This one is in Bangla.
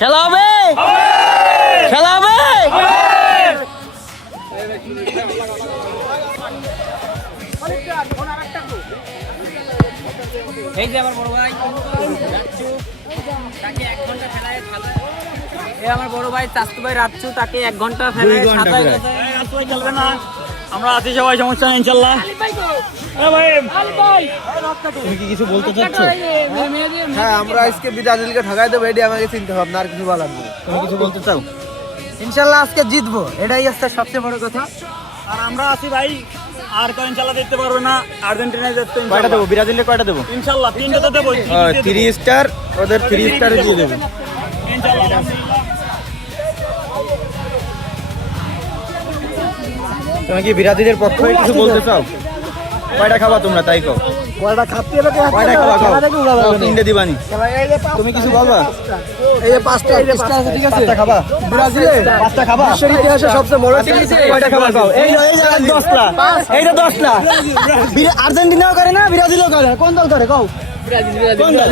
খেলা হবে, খেলা হবে। এই যে আমার বড় ভাই তাকে 1 ঘন্টা খেলায় এই আমার বড় ভাই চাস্তু ভাই রাতচু তাকে 1 ঘন্টা খেলায় সাজায় গেছে। রাতচু ভাই খেলবে না, আমরা আছি সবাই, সমস্যা নেই ইনশাআল্লাহ। তুমি কি কিছু বলতে চাচ্ছ? হ্যাঁ, আমরা আজকে ব্রাজিলকে ঠকাই দেবো, এটাই আমাকে চিন্তা ভাবনা, আর কিছু বলার নেই। তুমি কিছু বলতে চাও? ইনশাল্লাহ আজকে জিতবো, এটাই হচ্ছে সবচেয়ে বড় কথা। আর আমরা আছি ভাই, আর কেউ ইনশাআল্লাহ দেখতে পারবে না। আর্জেন্টিনা জিতবে কয়টা দেবো ব্রাজিলে, কয়টা দেবো? ইনশাআল্লাহ 3টা তো দেবো। 3 স্টার, ওদের 3 স্টারে দিয়ে দেবো ইনশাআল্লাহ। তুমি কি ব্রাজিলের পক্ষ হয়ে কিছু বলতে চাও? কয়টা খাবা তোমরা তাই কও? কয়টা খাচ্ছি এলাকা, কয়টা খাবা খাও? 3টে দিবানি। তুমি কিছু বলবা? এই যে 5টা আছে, ঠিক আছে? 5টা খাবা? ব্রাজিলে 5টা খাবা? বিশ্বের ইতিহাসে সবচেয়ে বড় টিম। কয়টা খাবা খাও? এই যে 10টা, এইটা 10টা। আর্জেন্টিনাও করে না, ব্রাজিলও করে না, কোন দল করে কও? ব্রাজিল কোন দল?